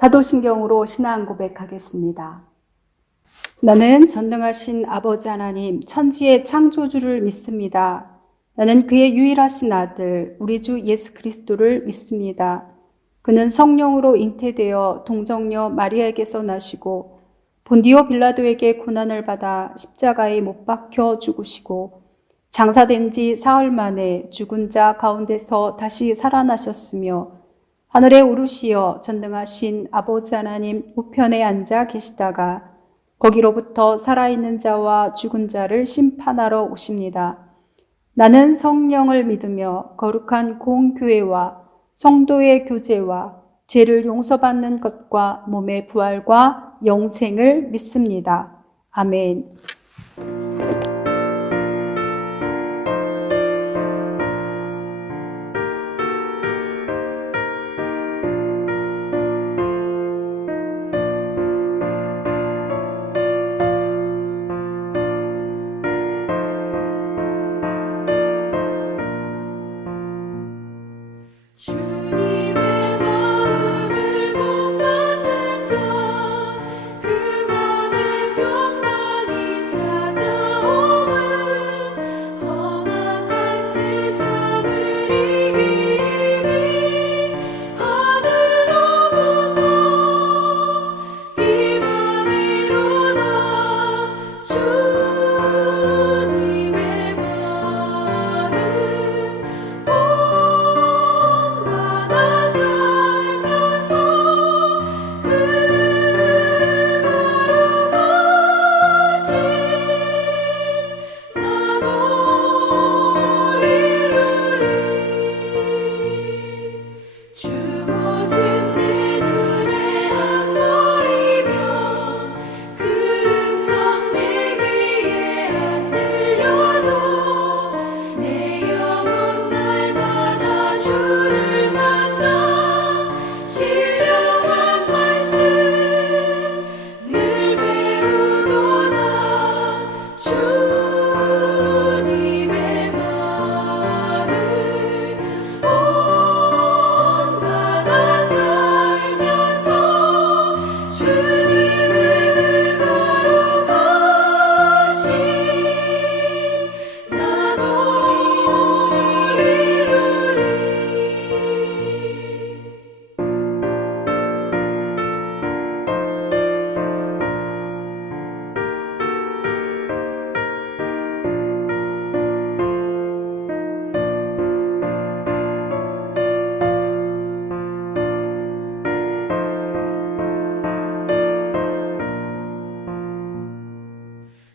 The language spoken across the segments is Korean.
사도신경으로 신앙 고백하겠습니다. 나는 전능하신 아버지 하나님, 천지의 창조주를 믿습니다. 나는 그의 유일하신 아들, 우리 주 예수 그리스도를 믿습니다. 그는 성령으로 잉태되어 동정녀 마리아에게서 나시고 본디오 빌라도에게 고난을 받아 십자가에 못 박혀 죽으시고 장사된 지 사흘 만에 죽은 자 가운데서 다시 살아나셨으며 하늘에 오르시어 전능하신 아버지 하나님 우편에 앉아 계시다가 거기로부터 살아있는 자와 죽은 자를 심판하러 오십니다. 나는 성령을 믿으며 거룩한 공교회와 성도의 교제와 죄를 용서받는 것과 몸의 부활과 영생을 믿습니다. 아멘. 주님의 마음을 못 받는 자, 그 맘에 변방이 찾아오면 험악한 세상을 이기리니 하늘로부터 임함이로다. 주님의 마음 본받아 살면서 그 거룩하신 나도 이루리. 주 모습 내 눈에 안 보이며 그 음성 내 귀에 안 들려도 내 영혼 날마다 주를 만나 신령한 말씀 늘 배우도다. 주님의 마음 본받아 살면서 주님의 그 거룩하신 나도 이루리.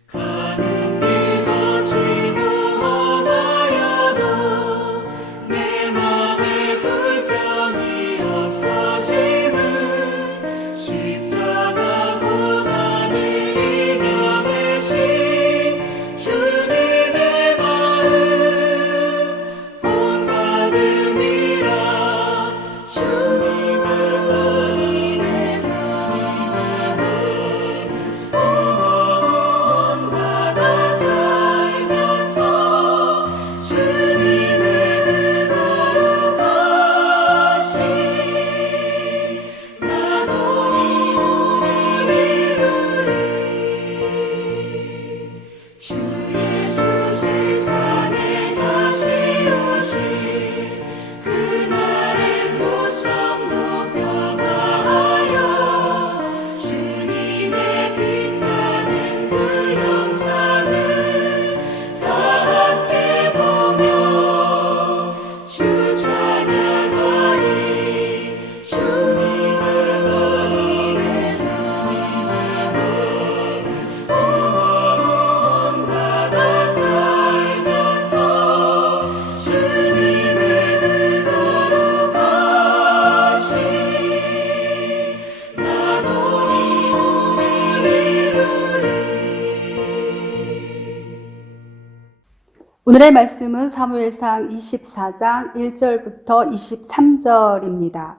가는 길 거치고 험하여도 내 맘에 불평이 없어짐은 십자가 고난을 이겨내신 주님의 마음 본받음이라. 주님의 본받아 살면서 주님의 그 거룩하신 나도 이루리. 주 예수 세상에 다시 오실 그날의 무성도 변화하여 주님의 빛나는 그 영상을 다 함께 보며 주 찬양하리. 주님의 본받아 살면서 주님의 그 거룩하신 나도 이루리. 오늘의 말씀은 사무엘상 24장 1절부터 23절입니다.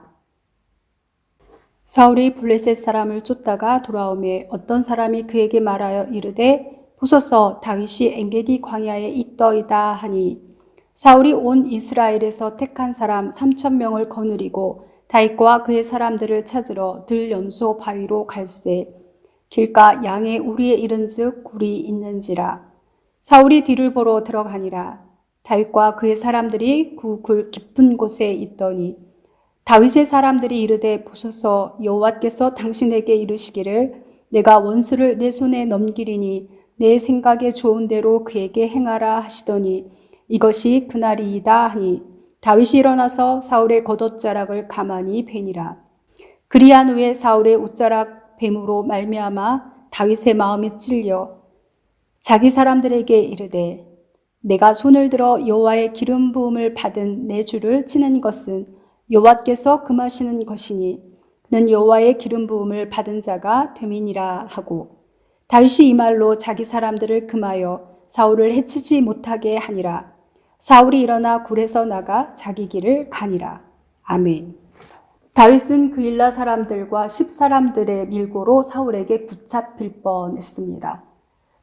사울이 블레셋 사람을 쫓다가 돌아오매 어떤 사람이 그에게 말하여 이르되 보소서 다윗이 엔게디 광야에 있더이다 하니 사울이 온 이스라엘에서 택한 사람 3,000명을 거느리고 다윗과 그의 사람들을 찾으러 들 염소 바위로 갈새 길가 양의 우리에 이른즉 굴이 있는지라. 사울이 뒤를 보러 들어가니라. 다윗과 그의 사람들이 그 굴 깊은 곳에 있더니 다윗의 사람들이 이르되 보소서 여호와께서 당신에게 이르시기를 내가 원수를 내 손에 넘기리니 내 생각에 좋은 대로 그에게 행하라 하시더니 이것이 그날이이다 하니 다윗이 일어나서 사울의 겉옷자락을 가만히 베니라. 그리한 후에 사울의 옷자락 뱀으로 말미암아 다윗의 마음이 찔려 자기 사람들에게 이르되 내가 손을 들어 여호와의 기름 부음을 받은 내 주를 치는 것은 여호와께서 금하시는 것이니 그는 여호와의 기름 부음을 받은 자가 됨이니라 하고 다윗이 이 말로 자기 사람들을 금하여 사울을 해치지 못하게 하니라. 사울이 일어나 굴에서 나가 자기 길을 가니라. 아멘. 다윗은 그일라 사람들과 10사람들의 밀고로 사울에게 붙잡힐 뻔했습니다.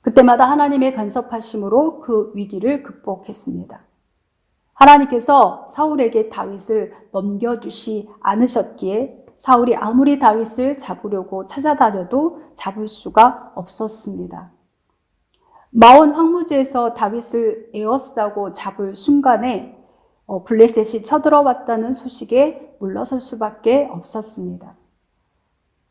그때마다 하나님의 간섭하심으로 그 위기를 극복했습니다. 하나님께서 사울에게 다윗을 넘겨주시 않으셨기에 사울이 아무리 다윗을 잡으려고 찾아다녀도 잡을 수가 없었습니다. 마온 황무지에서 다윗을 에워싸고 잡을 순간에 블레셋이 쳐들어왔다는 소식에 물러설 수밖에 없었습니다.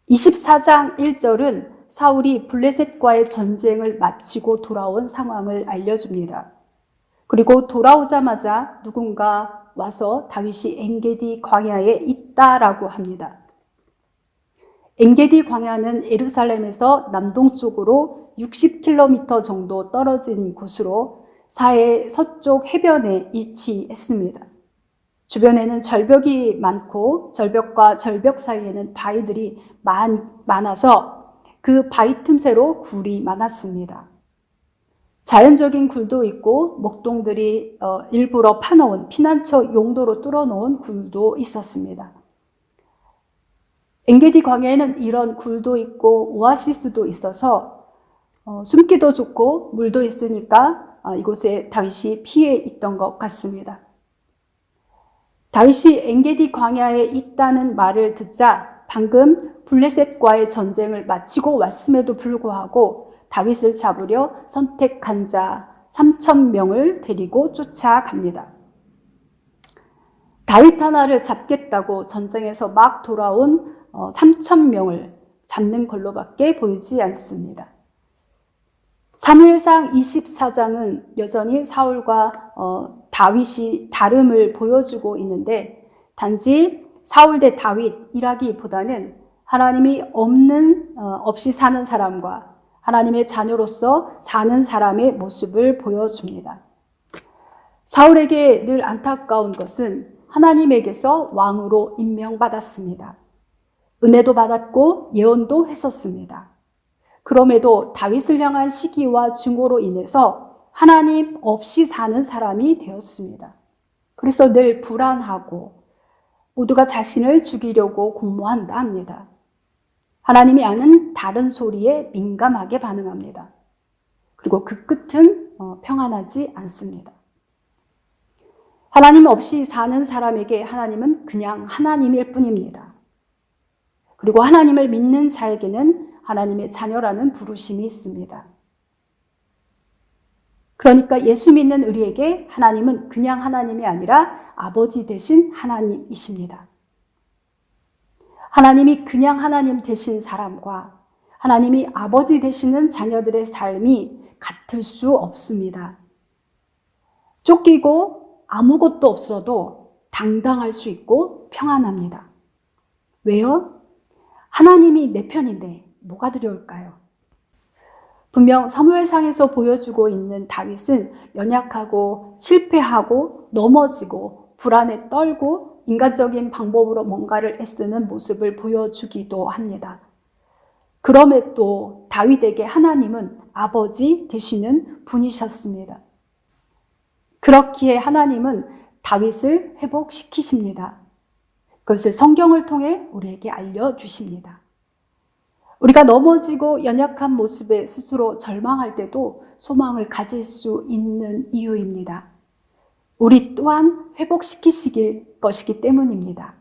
24장 1절은 사울이 블레셋과의 전쟁을 마치고 돌아온 상황을 알려줍니다. 그리고 돌아오자마자 누군가 와서 다윗이 엔게디 광야에 있다라고 합니다. 엔게디 광야는 예루살렘에서 남동쪽으로 60km 정도 떨어진 곳으로 사해 서쪽 해변에 위치했습니다. 주변에는 절벽이 많고 절벽과 절벽 사이에는 바위들이 많아서 그 바위 틈새로 굴이 많았습니다. 자연적인 굴도 있고 목동들이 일부러 파놓은 피난처 용도로 뚫어놓은 굴도 있었습니다. 엔게디 광야에는 이런 굴도 있고 오아시스도 있어서 숨기도 좋고 물도 있으니까 이곳에 다윗이 피해 있던 것 같습니다. 다윗이 엔게디 광야에 있다는 말을 듣자 방금 블레셋과의 전쟁을 마치고 왔음에도 불구하고 다윗을 잡으려 선택한 자 3,000명을 데리고 쫓아갑니다. 다윗 하나를 잡겠다고 전쟁에서 막 돌아온 3,000명을 잡는 걸로밖에 보이지 않습니다. 사무엘상 24장은 여전히 사울과 다윗이 다름을 보여주고 있는데 단지 사울 대 다윗이라기보다는 하나님이 없이 사는 사람과 하나님의 자녀로서 사는 사람의 모습을 보여줍니다. 사울에게 늘 안타까운 것은 하나님에게서 왕으로 임명받았습니다. 은혜도 받았고 예언도 했었습니다. 그럼에도 다윗을 향한 시기와 증오로 인해서 하나님 없이 사는 사람이 되었습니다. 그래서 늘 불안하고 모두가 자신을 죽이려고 공모한다 합니다. 하나님이 아는 다른 소리에 민감하게 반응합니다. 그리고 그 끝은 평안하지 않습니다. 하나님 없이 사는 사람에게 하나님은 그냥 하나님일 뿐입니다. 그리고 하나님을 믿는 자에게는 하나님의 자녀라는 부르심이 있습니다. 그러니까 예수 믿는 우리에게 하나님은 그냥 하나님이 아니라 아버지 되신 하나님이십니다. 하나님이 그냥 하나님 되신 사람과 하나님이 아버지 되시는 자녀들의 삶이 같을 수 없습니다. 쫓기고 아무것도 없어도 당당할 수 있고 평안합니다. 왜요? 하나님이 내 편인데 뭐가 두려울까요? 분명 사무엘상에서 보여주고 있는 다윗은 연약하고 실패하고 넘어지고 불안에 떨고 인간적인 방법으로 뭔가를 애쓰는 모습을 보여주기도 합니다. 그럼에도 다윗에게 하나님은 아버지 되시는 분이셨습니다. 그렇기에 하나님은 다윗을 회복시키십니다. 그것을 성경을 통해 우리에게 알려주십니다. 우리가 넘어지고 연약한 모습에 스스로 절망할 때도 소망을 가질 수 있는 이유입니다. 우리 또한 회복시키시길 것이기 때문입니다.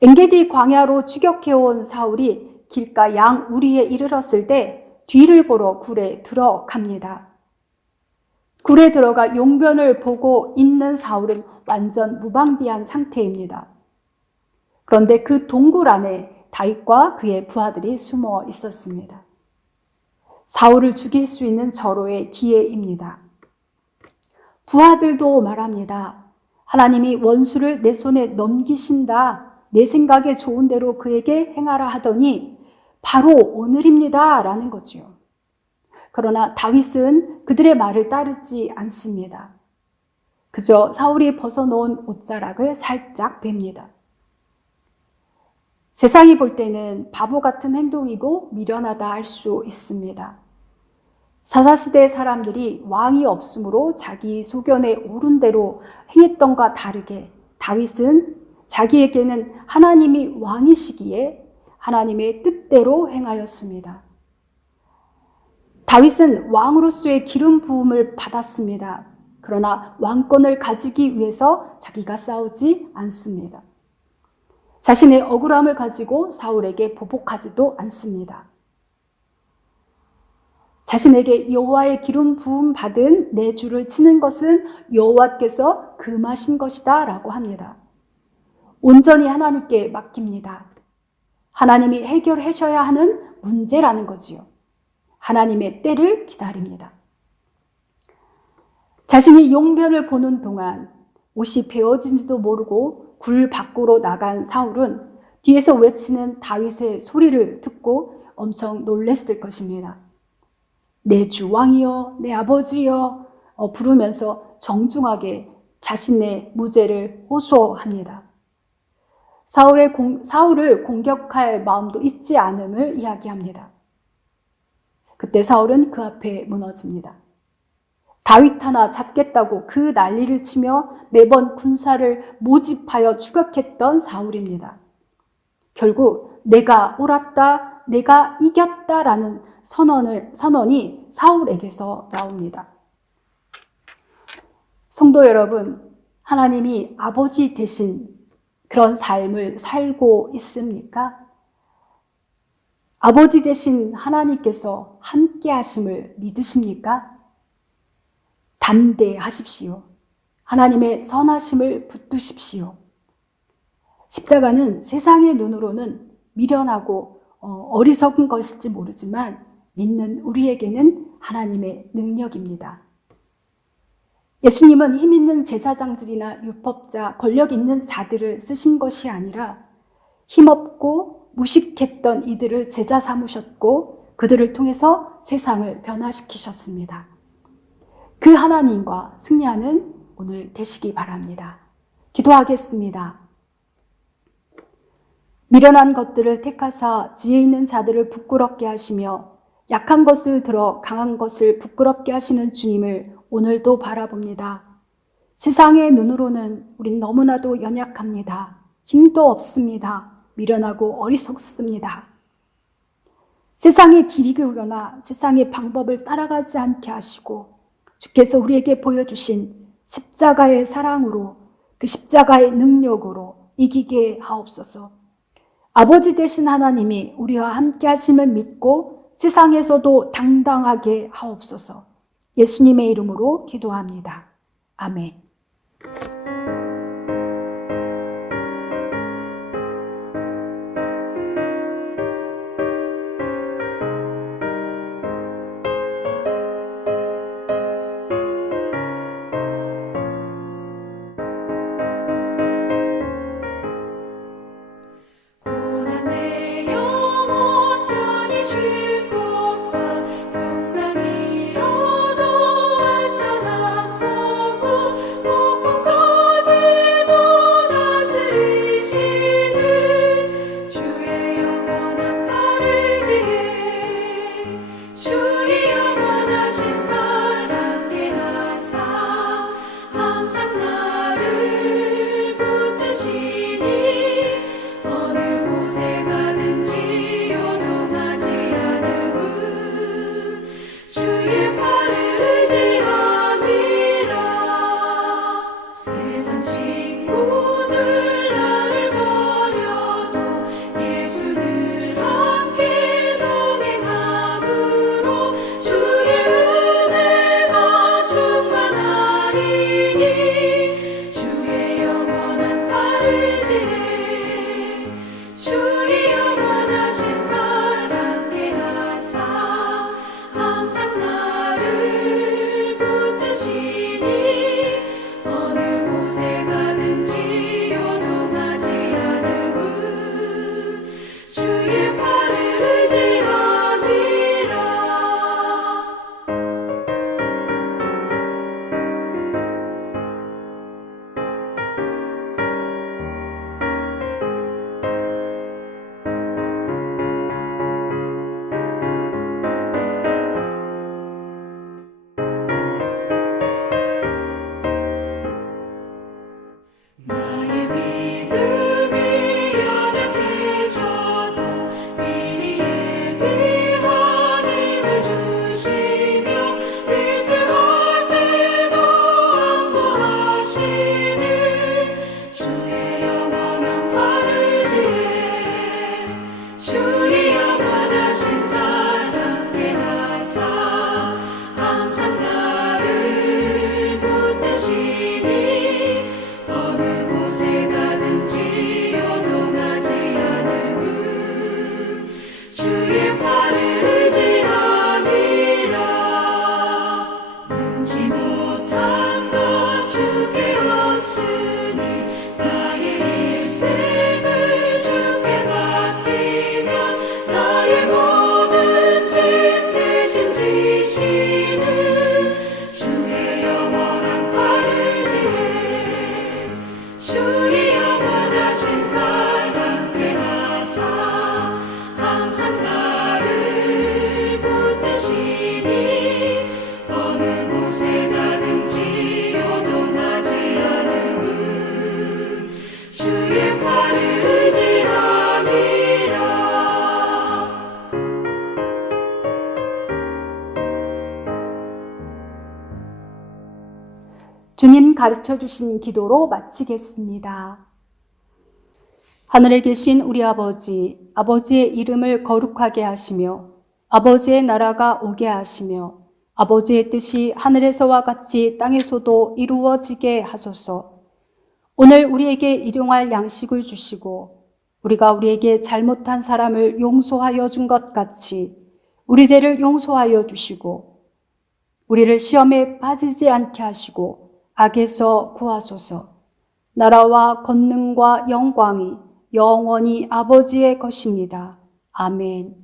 엔게디 광야로 추격해온 사울이 길가 양 우리에 이르렀을 때 뒤를 보러 굴에 들어갑니다. 굴에 들어가 용변을 보고 있는 사울은 완전 무방비한 상태입니다. 그런데 그 동굴 안에 다윗과 그의 부하들이 숨어 있었습니다. 사울을 죽일 수 있는 절호의 기회입니다. 부하들도 말합니다. 하나님이 원수를 내 손에 넘기신다. 내 생각에 좋은 대로 그에게 행하라 하더니 바로 오늘입니다. 라는 거지요. 그러나 다윗은 그들의 말을 따르지 않습니다. 그저 사울이 벗어놓은 옷자락을 살짝 뵙니다. 세상이 볼 때는 바보 같은 행동이고 미련하다 할 수 있습니다. 사사시대 사람들이 왕이 없으므로 자기 소견에 옳은 대로 행했던과 다르게 다윗은 자기에게는 하나님이 왕이시기에 하나님의 뜻대로 행하였습니다. 다윗은 왕으로서의 기름 부음을 받았습니다. 그러나 왕권을 가지기 위해서 자기가 싸우지 않습니다. 자신의 억울함을 가지고 사울에게 보복하지도 않습니다. 자신에게 여호와의 기름 부음 받은 내 주를 치는 것은 여호와께서 금하신 것이다 라고 합니다. 온전히 하나님께 맡깁니다. 하나님이 해결하셔야 하는 문제라는 거지요. 하나님의 때를 기다립니다. 자신이 용변을 보는 동안 옷이 베어진지도 모르고 굴 밖으로 나간 사울은 뒤에서 외치는 다윗의 소리를 듣고 엄청 놀랐을 것입니다. 내 주 왕이여, 내 아버지여 부르면서 정중하게 자신의 무죄를 호소합니다. 사울을 공격할 마음도 있지 않음을 이야기합니다. 그때 사울은 그 앞에 무너집니다. 다윗 하나 잡겠다고 그 난리를 치며 매번 군사를 모집하여 추격했던 사울입니다. 결국 내가 옳았다, 내가 이겼다라는 선언이 사울에게서 나옵니다. 성도 여러분, 하나님이 아버지 되신 그런 삶을 살고 있습니까? 아버지 되신 하나님께서 함께 하심을 믿으십니까? 담대하십시오. 하나님의 선하심을 붙드십시오. 십자가는 세상의 눈으로는 미련하고 어리석은 것일지 모르지만 믿는 우리에게는 하나님의 능력입니다. 예수님은 힘 있는 제사장들이나 율법자, 권력 있는 자들을 쓰신 것이 아니라 힘없고 무식했던 이들을 제자 삼으셨고 그들을 통해서 세상을 변화시키셨습니다. 그 하나님과 승리하는 오늘 되시기 바랍니다. 기도하겠습니다. 미련한 것들을 택하사 지혜 있는 자들을 부끄럽게 하시며 약한 것을 들어 강한 것을 부끄럽게 하시는 주님을 오늘도 바라봅니다. 세상의 눈으로는 우린 너무나도 연약합니다. 힘도 없습니다. 미련하고 어리석습니다. 세상의 길이 그거나 세상의 방법을 따라가지 않게 하시고 주께서 우리에게 보여주신 십자가의 사랑으로 그 십자가의 능력으로 이기게 하옵소서. 아버지 되신 하나님이 우리와 함께 하심을 믿고 세상에서도 당당하게 하옵소서. 예수님의 이름으로 기도합니다. 아멘. 고난 내 영혼 편히 쉴 곳과 풍랑이 이뤄도 안전한 보고 복봉 주의 영원하신 발 함께 하사 항상 나를 붙드시니 어느 곳에 가든지 요동하지 않음은 주의 발을 의지함이라. 능지 못한 것 주께 없으니 나의 일생을 주께 맡기며 나의 모든 짐 대신 지시는 주의 영원한 팔 의지해. 주의 영원하신 발 함께 하사 항상 나를 붙드시니 어느 곳에 가든지 요동하지 않음은 주의 팔을 의지함이라. 주님 가르쳐 주신 기도로 마치겠습니다. 하늘에 계신 우리 아버지, 아버지의 이름을 거룩하게 하시며 아버지의 나라가 오게 하시며 아버지의 뜻이 하늘에서와 같이 땅에서도 이루어지게 하소서. 오늘 우리에게 일용할 양식을 주시고 우리가 우리에게 잘못한 사람을 용서하여 준 것 같이 우리 죄를 용서하여 주시고 우리를 시험에 빠지지 않게 하시고 악에서 구하소서. 나라와 권능과 영광이 영원히 아버지의 것입니다. 아멘.